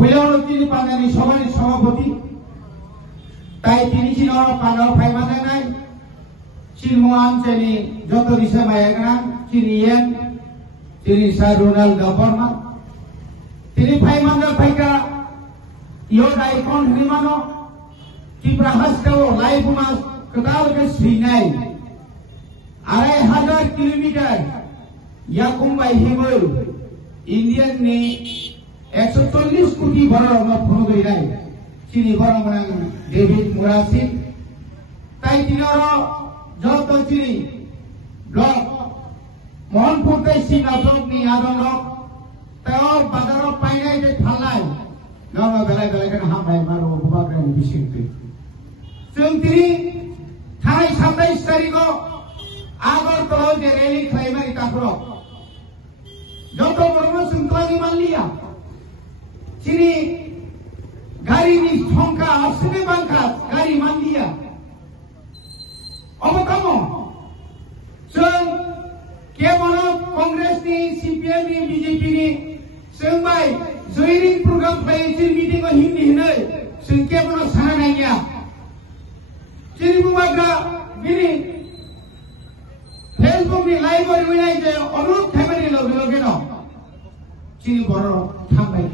পয়লানো তিনি পানানি সভার সভাপতি তাই তিনি ছিল পানাও ফাইমানে নাই চিনমোয়ান চেনি যত দিশে মায়াগনা চিনিয়েন তিনি স্যার রোনাল্ড বর্মা তিনি ফাইমানে ফাইকা ইয়ো আইকন হিমানো ত্রিপুরা হাসকাও লাইভ মাস কতাল কে শ্রীনাই 2,500 কিলোমিটার ইয়াকুম্বাই হিমল ইন্ডিয়ান নি 140 কোটি বড় ফোন কইরাই চিনি বড় মানে ডেভিড মুরাসিন তাই তিনর যত চিনি ব্লক মোহনপুর তাই সিনা ব্লক নি আদন ব্লক তাও বাজার পাইনাই যে ফালাই নরম বেলায় বেলায় কেন হামবাই মারো বুবাগ্রে বিশিষ্ট जों তিনি थानाय 27 तारिखआव आगरतलाव जे रैली खालामनाय काफुराव যত বড় সংখ্যানি মানলিয়া চিনি গাড়িनि সংখ্যা আসলে বাংকা গাড়ি মানলিয়া অবকাম जों কেবল কংগ্রেসনি সিপিএমনি বিজেপিনি जों बाय জয়নিং प्रग्राम फायसि मिटिंग हिंदी हिनै जों केबल साना नायया चिनी बुबाग्रा बिनि फेसबुक नि लाइव ओरैनाय जे अनुरोध खामानि लगे लगे न चिनी बर थांबाय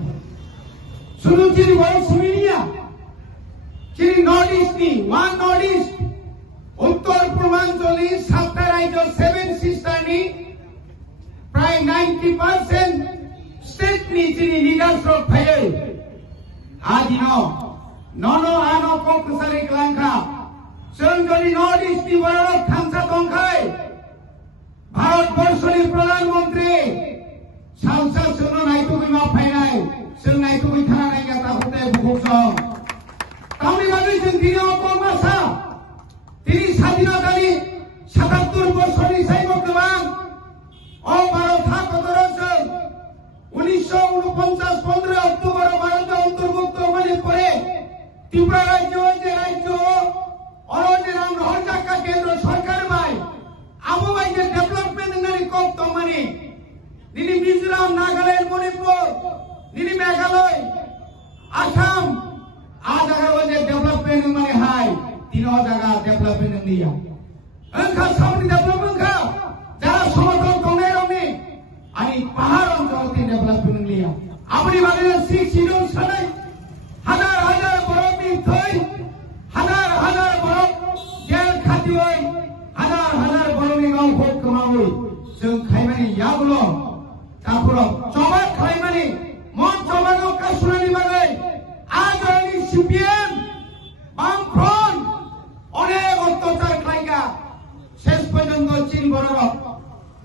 सुनु चिनी बर सुमिनिया चिनी नॉर्थ ईस्ट नि वन नॉर्थ ईस्ट उत्तर पूर्वांचलनि 7टा राज्य 7 सिस्टार नि प्राय 90% स्टेट नि चिनी लीडरशिप फायै आदिनो ननो आनो कोकसारि क्लांखा जों যদি नॉर्थ ईस्ट नि बरफ थांसा दंखाय भारतबर्षनि प्रधानमंत्री संसद जोंनो नायथुगैमा फायनाय जों नायथुगै थाना नायगा ताखुते बुखुसं तावनि बागै जों दिनै अकमासा তিনি স্বাধীনতাनि 77 বছরनि सायबो गोबां अ भारत हादरजों 1949 15 अक्ट'बर भारत अंतर्भुक्त होने परे त्रिपुरा राज्य যে রাজ্য অরজেরাম রহজাকা কেন্দ্র সরকার ভাই আবু ভাইকে ডেভেলপমেন্ট নানি কম তো মানে নিনি মিজোরাম নাগাল্যান্ড মণিপুর নিনি মেঘালয় আসাম আ জায়গা ওজে ডেভেলপমেন্ট মানে হাই তিন জায়গা ডেভেলপমেন্ট নিয়া এনখা সামনে ডেভেলপমেন্ট খা যারা সমতল দনে রমি আনি পাহাড় অঞ্চলতে ডেভেলপমেন্ট নিয়া আপনি মানে সিক্স শিডিউল সানাই হাজার হাজার বরফি থই হাজার হাজার বরফ জেল খাতি হই হাজার হাজার বরফি গাঁও ভোট কমাওই जों খাইমানি ইয়াগুলো তারপর চবাক খাইমানি মন চবানো কাশুনানি বাগাই আজরানি সিপিএম বামফ্রন্ট অনেক অত্যাচার খাইগা শেষ পর্যন্ত চীন বড়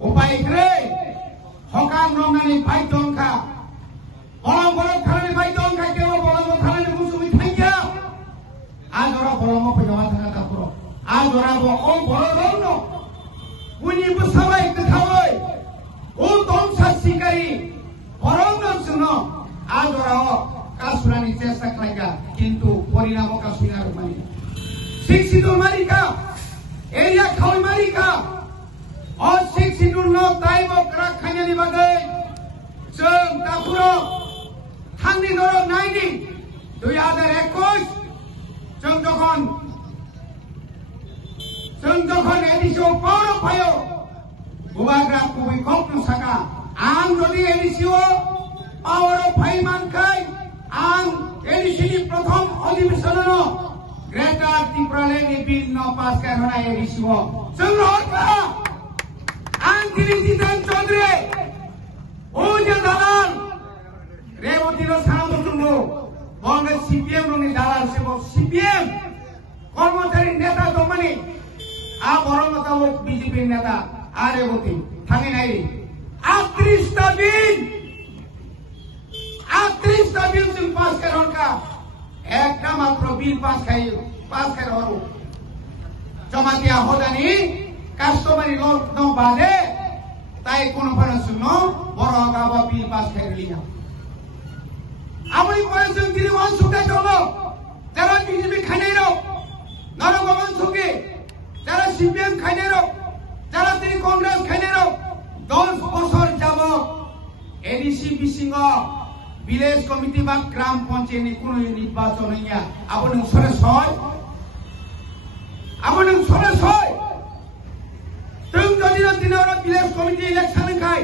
উপায় রে হকাম রংনানি বাইতংখা বড় বড় খানানি বাইতংখা কেউ বড় বড় খানানি মুসুমি খাইগা আজরা বড় ফেজমা থাকা তারপর আজরা ও বড় রং উনি বুসাবাই কথাই ও দমসা শিকারি বরং নসুনো আজরা কাশুনানি চেষ্টা খাইগা কিন্তু পরিণাম কাশুনার মানে শিক্ষিতুর মালিকা এরিয়া খাওই মালিকা অশিক্ষিতুর লোক দায়ব ক্রাক খাইনানি বাগৈ जों কাপুরো থাংনি দরব নাইনি 2021 जों যখন এডিসিও পাওয়ার পায়ো বুবাগ্রা কুবি কপনু সাকা আং যদি এডিসিও পাওয়ার ফাইমানখাই আং এডিসিনি প্রথম অধিবেশননো গ্রেটার ত্রিপুরালেন্ডনি বিল ন পাস খাইনা এডিসিও जों রহকা আং তিনি জিতেন চৌধুরী ও যে দালাল রেবতীর সামনে বঙ্গে সিপিএম রনি দালাল সেবক সিপিএম কর্মচারী নেতা দমানি आ बरमता वो बीजेपी नेता आरे होती थांगे नहीं 38टा बिल जों पास कर का एक मात्र बिल पास कर हरो जमातिया होदानी कास्टमारी लोक न बादे ताई कोनो फरक सुनो बरो गाबा बिल पास कर लिया আমনি পরে जों दिनै वन सुखा चलो যারা বিজেপি খাইনাইরো নরগমন সুখে যারা সিপিএম খাইনাইরো যারা তিনি কংগ্রেস খাইনাইরো 10 বছর যাব এডিসি বিসিং ভিলেজ কমিটি বা গ্রাম পঞ্চায়েত কোন নির্বাচন হইয়া আবার সরে ছয় আবার সরে ছয় তুমি যদি দিনের ভিলেজ কমিটি ইলেকশন খাই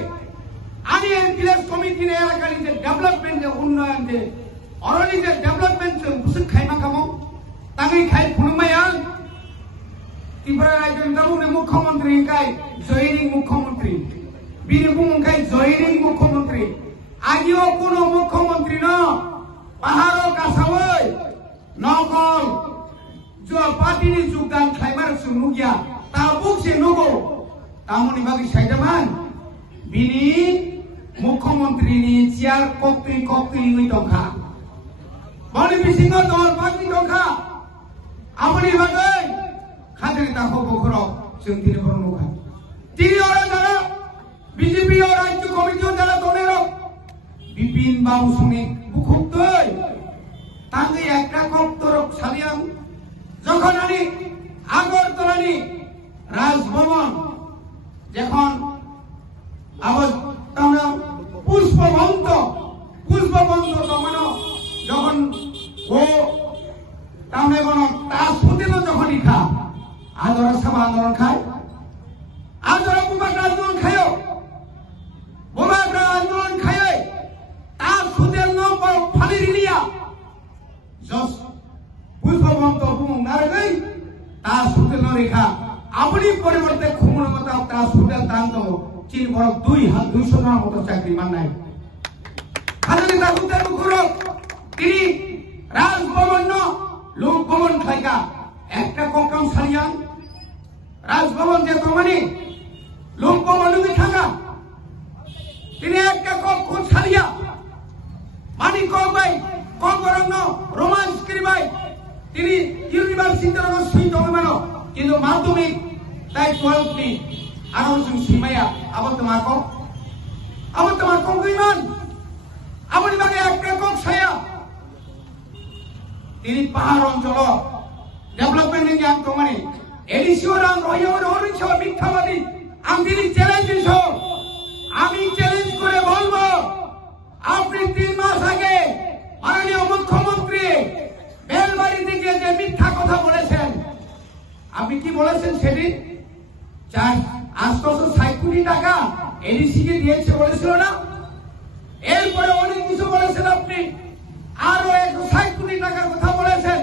আমি এই ভিলেজ কমিটি এলাকার যে ডেভেলপমেন্ট উন্নয়ন যে অরণি যে ডেভেলপমেন্ট বুঝে খাইমা খামো তাকে খাই ফুনুমায়ান ত্রিপুরা রাজ্যের দামুনে মুখ্যমন্ত্রী খাই জয়িং মুখ্যমন্ত্রী বীরভূম খাই জয়িং মুখ্যমন্ত্রী আগেও কোন মুখ্যমন্ত্রী ন পাহাড় কাছাওই নকল পার্টিনি যোগদান খাইমার নুগিয়া তা বুকছে নগো তামনি বাকি সাইদামান বিনি মুখ্যমন্ত্রীনি চেয়ার কক্তি দংখা বনি বিসিং দল বাকি দংখা আমনি বাকি খাদ্রি তাকো বখরক जों दिनै बर'नखा दिनै अरा जाना বিজেপি ও রাজ্য কমিটিও যারা দলের বিপিন বাবু সঙ্গে মুখুত্তই তাকে একটা কপ্তরক সালিয়াম যখন আমি আগরতলানি রাজভবন যখন আবার তাহলে পুষ্পবন্ত দমন যখন ও তাহলে কোন তার সুদিন যখন ইখা আদর সভা আন্দোলন খায় আদর বুবাগ্রা আন্দোলন খায় বুবাগ্রা আন্দোলন খায় তার সুদের ন ফালি রিলিয়া জস পুষ্পবন্ত বুম নারগই তার সুদের ন রেখা আপনি পরিবর্তে খুমুর মতো তার সুদের দান তো চীন বড় 200 জনের মতো চাকরি মান নাই খালি তাকুদের মুখরক তিনি রাজভবন লোক ভবন খাইকা একটা কম সারিয়ান রাজভবন যে তোমানি লোক ভবন থাকা তিনি একটা কম সারিয়া মানি কবাই কবরঙ্গ রোমান্স করিবাই তিনি ইউনিভার্সিটির সুইট অভিমানো কিন্তু মাধ্যমিক তাই 12 নি আরো সীমায়া আবার তোমার কইমান আপনি বাগে একটা কম ছায়া তিনি পাহাড় অঞ্চল ডেভেলপমেন্ট জ্ঞান তোমানি এডিশিওরান রহিয়র অরিছ মিথ্যাবাদী আমি চ্যালেঞ্জ দিছ আমি চ্যালেঞ্জ করে বলবো আপনি 3 মাস আগে মাননীয় মুখ্যমন্ত্রী বেলবাড়িতে গিয়ে যে মিথ্যা কথা বলেছেন আপনি কি বলেছেন সেদিন 860 কোটি টাকা এডিসি কে দিয়েছে বলেছিল না এরপরে অনেক কিছু বলেছেন আপনি আরো 160 কোটি টাকার কথা বলেছেন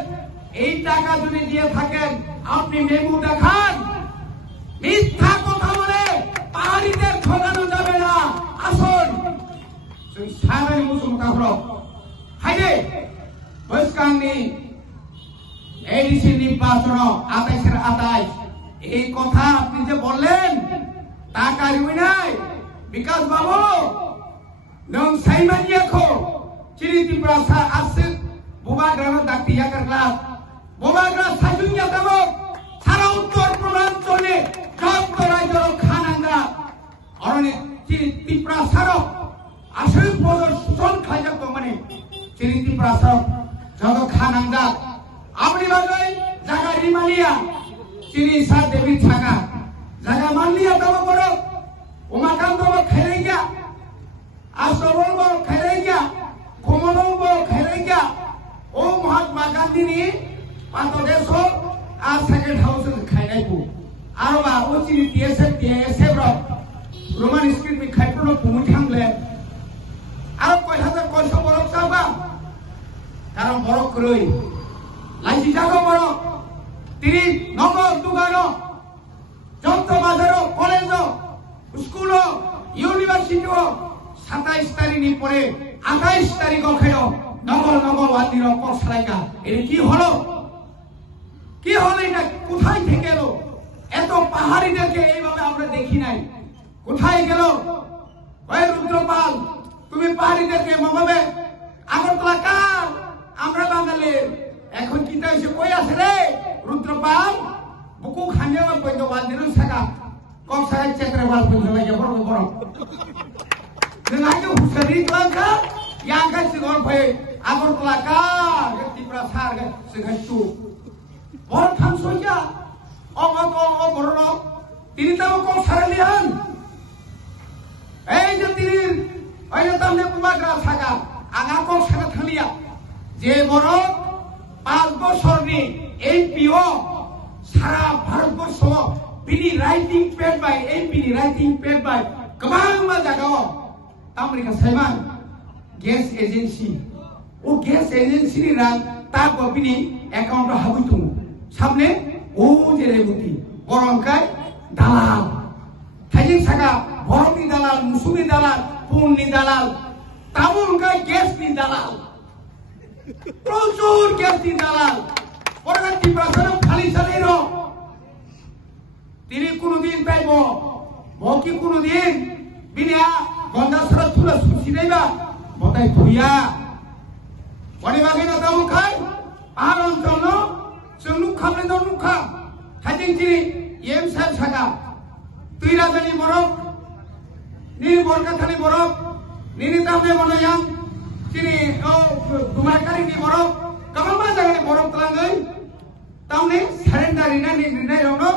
এই টাকা যদি দিয়ে থাকেন আপনি মেমু দেখান মিথ্যা কথা বলে পাহাড়িদের ঠকানো যাবে না আসুন সারাই মুসুম কাপড় হাইরে বৈস্কাংনি এডিসি নির্বাচন 28 এই কথা আপনি যে বললেন তা কারিবই নাই বিকাশ বাবু নং সাইমানিয়াখো চিরি ত্রিপুরা আসছে বুবাগ্রানো দাক্তিয়া করলা বুবাগ্রা সাজুনিয়া দেব সারা উত্তর পূর্বাঞ্চলে যত রাজ্যর খানাঙ্গা অরণ্য চিরি ত্রিপুরা সারক আসল পদর সুজন খাইজাক মানে চিরি ত্রিপুরা সারক যত খানাঙ্গা আপনি বাজাই জায়গা রিমালিয়া চিনি সার দেবী থাকা জায়গা মানলিয়া দেব বড় উমাকান্ত খেলেগা আসবঙ্গ খেলেগা কমলঙ্গ খেলেগা ও মহাত্মা গান্ধী নি পাঁচদেশ আর সেকেন্ড হাউস খাইনাইবো আর বা ও চিনি টিএসএফ রোমান স্ক্রিন মি খাইপ্রনো পুমুঠাংলে আর কয় হাজার কয়শো বরফ চাবা কারণ বরফ রই লাইসি জাগো বরফ তিনি নগর দোকান যত বাজার কলেজ স্কুল ইউনিভার্সিটি 27 তারিখ পরে 28 তারিখ খেল নগর ওয়াদির কসালাইকা এটা কি হলো এটা কোথায় থেকে এলো এত পাহাড়িদেরকে এইভাবে আমরা দেখি নাই কোথায় গেল ওই রুদ্রপাল তুমি পাহাড়িদেরকে মভাবে আগরতলা কার আমরা বাঙালি এখন চিন্তা হয়েছে কই আছে রে রুদ্রপাল বুকু খান্ডিয়া বৈদ্য ওয়াদির সাকা কম সারা চেত্রে বাল বৈদ্য লাগে বড় বড় नंगाके हुसरी तलाका यांगा सिगोर भय আগরতলা কা ত্রিপুরা সার সিগাইছু বড় থামসইয়া অ বড় তিনি তাও কম সারালিয়ান এই যে তিনি ওই যে তামনে বুবাগ্রা থাকা आगाखौ साना थालिया जे बर' 5 बोसोरनि एमपिअ सारा भारतबर्षआव बिनि राइटिं पेड बाय एमपिनि राइटिं पेड बाय गोबां जायगायाव आमेरिका साइमान गेस एजेंसि ओ गेस एजेंसिनि रां ताबो बिनि एकाउन्टआव हाबै दङ सामने ओ जेरैबुति बरंखाय दालाल थाइजिं सागा बरंनि दालाल मुसुनि दालाल पुननि दालाल ताबुंखाय गेसनि दालाल প্রচুর গ্যাসনি দালাল পরবর্তী প্রশ্ন খালি সালের তিনি কোনদিন পাইব কি কোনদিন বিনা গন্ধাসর তুলা সুসি দেবা বতাই থুইয়া বনে বাগে না দামখাই আর অঞ্চল जों नुखाबले दं नुखा थाइजिं तिरि एम साब सागा तुइ राजानि बरफ नि बरकाथानि बरफ निनि दामने बनायां Jadi, dumarkari di borok, kamu mana jangan di borok telangai? Tahu nih, surrender ini rono,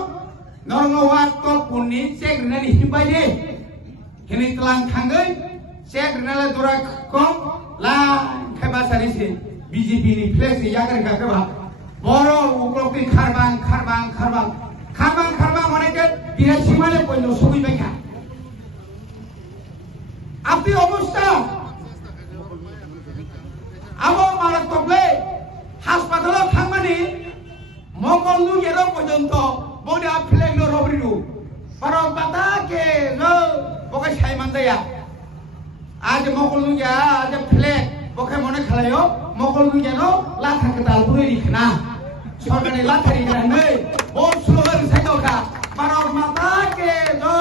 norongawat kok puni, cek ini himpai deh. Kini telang tanggai, cek ini dorak kok, lah, kayak bahasa sih, BJP ini flash ya kan gak kebah. Borok, uklok di karbang, mana kan? Dia cimane pun no sugi mereka. Api omusta. Abo marak toble hospital thangmani mokol nu yero porjonto boda flag no robridu parong bata ke no bokai sai mandaya aaj mokol nu ya aaj flag bokai mone khalayo mokol nu yero latha ketal puri dikhna sorgani lathari ranai bol slogan saikoka parong mata ke no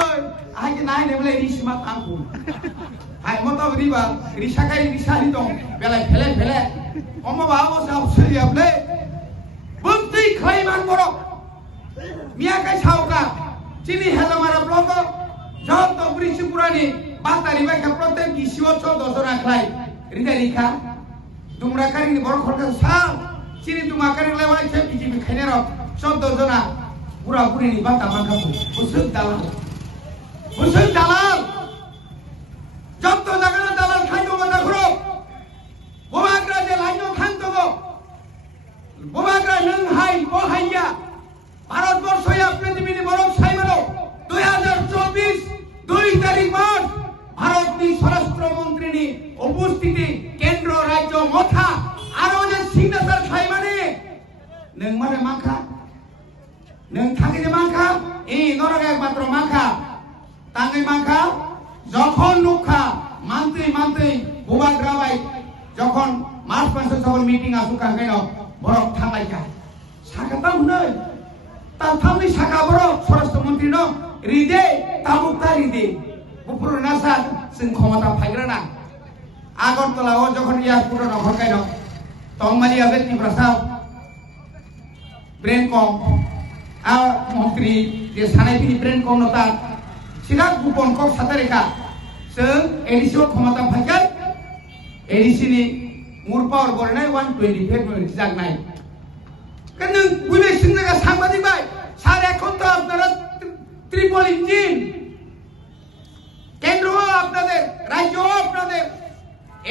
aaj nai nemle risma tangku Hai moto riba risakai risari dong belai pele omo bawo sa suri able bukti khaiman borok miakai sauka chini helamara blog joto brisi purani batari bai ka protek isiwo 14 jona khlai rida rikha dumra kari ni borok khorka sa chini duma kari lewai che bijibi khainero 14 jona pura puri ni bata mangkapu usuk dalal যত জায়গা দালাল খাইতো বন্ধ করো বোমাগ্রা যে Lino খান্ত গো বোমাগ্রা নং high ও হাইয়া ভারতবর্ষে পৃথিবীর বড় সাইমানো 2024 2 তারিখ মার্চ ভারতনি স্বরাষ্ট্রমন্ত্রীনি উপস্থিতি কেন্দ্র রাজ্য মথা আরো যে সিগনেচার সাইমানে নং মানে মাখা নং থাকি যে মাখা এই নরক একমাত্র মাখা তাঙ্গি মাখা যখন নুখা মান্ত্রী বুবাগ্রা বাই যখন মার্চ মাসে যখন মিটিং আসুকা কেন বরফ থামাইকা সাকাতা হুনৈ তা থামনি সাকা বরফ স্বরাষ্ট্রমন্ত্রী ন রিদে তামুকতা রিদে বুপুর নাসা जों ক্ষমতা ফাইগ্রানা আগরতলাও যখন এয়ারপোর্ট হরকাই ন তংমালিয়া বেতি প্রসাদ ব্রেন কম আ মন্ত্রী যে সানাইপিনি ব্রেন কম নতা Sidak bupon kok satareka seng edisi khomata phaikai edisi ni murpaur bornai 125 minute jak nai kan buile singjaga সাংবাদিক ভাই স্যার এখন তো আপনারা ট্রিপল ইঞ্জিন কেন্দ্র আপনাদের রাজ্য আপনাদের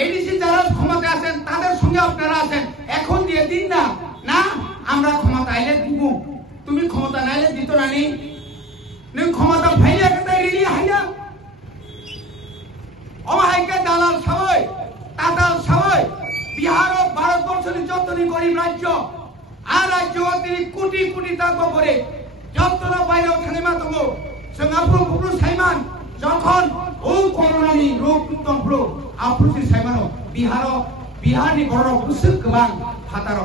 এডিসি যারা ক্ষমতা আছেন তাদের সঙ্গে আপনারা আছেন এখন দিয়ে দিন না না আমরা ক্ষমতা আইলে দিব তুমি ক্ষমতা নাইলে দিত না নি नों क्षमता फाइया के रेडी हाया अमाहायके दालाल साबै ताताल साबै बिहार भारतबर्षनि जतनि गरीब राज्य आ राज्य তিনি কোটি কোটি টাকা করে যতনা বাইরেও থানেমা দङ जों आफ्रु साइमान যখন ও করোনাनि রোগ তন্ত্র আফ্রুতি সাইমানো বিহারनि বড় বুসুক गोबां फातार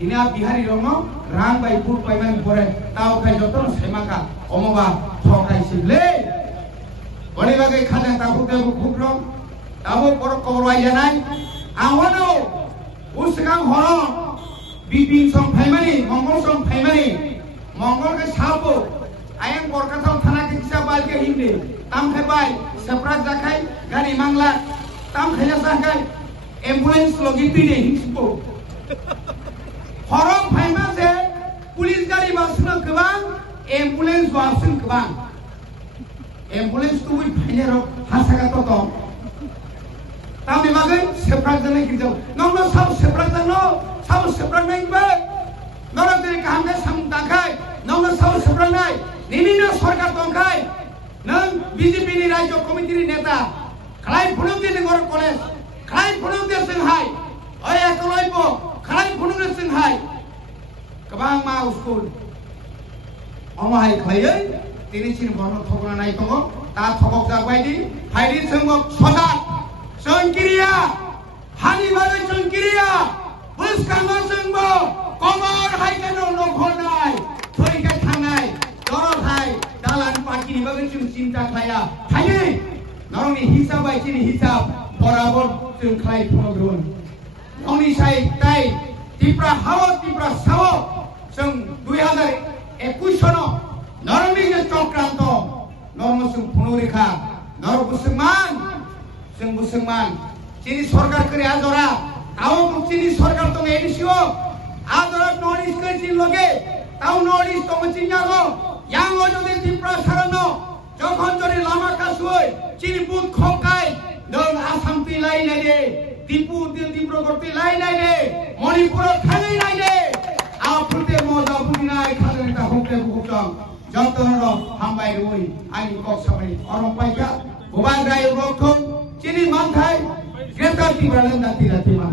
ini bihari rono rang bai pur paiman pore tau kai joton saimaka omoba thokai sible bani bagai khana ta phukte phukro tabo por kobroi janai awano usgang horo bipin song phaimani mongol ke sabo ayang borkathau thana ke kisa bal ke himne tam khai bai seprat jakai gari mangla tam khaya sakai ambulance logi pine himpo Horong Faima से police गाड़ी बासुना गोबां ambulance Basu गोबां ambulance तो फाइनेरो हासागा तो Kami bagai seprang jangan kita. Nongno sab seprang jangan, sab seprang naik be. Nongno dari kami sam tangkai, nongno sab seprang naik. Nini no sarkar tangkai. Nang BJP ni Rajya Komiti ni neta. Kalai punung dia negara kolej, kalai punung dia Shanghai. Ayah kalai po, kalai punung dia Shanghai. Kabang ma school. Omahai kalai, tini cini bono thokna naik tongo. Ta thokok jagai di, hairi sengok sosak. Sengkiria, hani baru sengkiria, bus kamar sengbo, komar hai keno nokhol nai, thoi kai thangai, dorot hai, dalan parti ni bagai cinta kaya, hai, norong ni hisab ai cini hisab, borabor seng khai phonogrun, norong ni sai tai, tipra sawo, seng 2021 sono, norong ni je cokranto, norong seng phonureka, norong busengman. Seng busengman, cini sorgar kere azora, tahu cini sorgar tong edisio, azora nolis kere cini loge, tahu nolis tong cinya lo, yang lo jadi tipra sarano, jokhon jadi lama kasui, cini pun khokai, dong asam tilai nade, tipu gorti lai nade, Manipur khangai nade, apurte moda putinai khangai ta hokte bukong, jontoro hambai rui, ani kok sampai orang paika, bukan gaya rokong. Cini mantai, kereta tiba dan tidak tiba.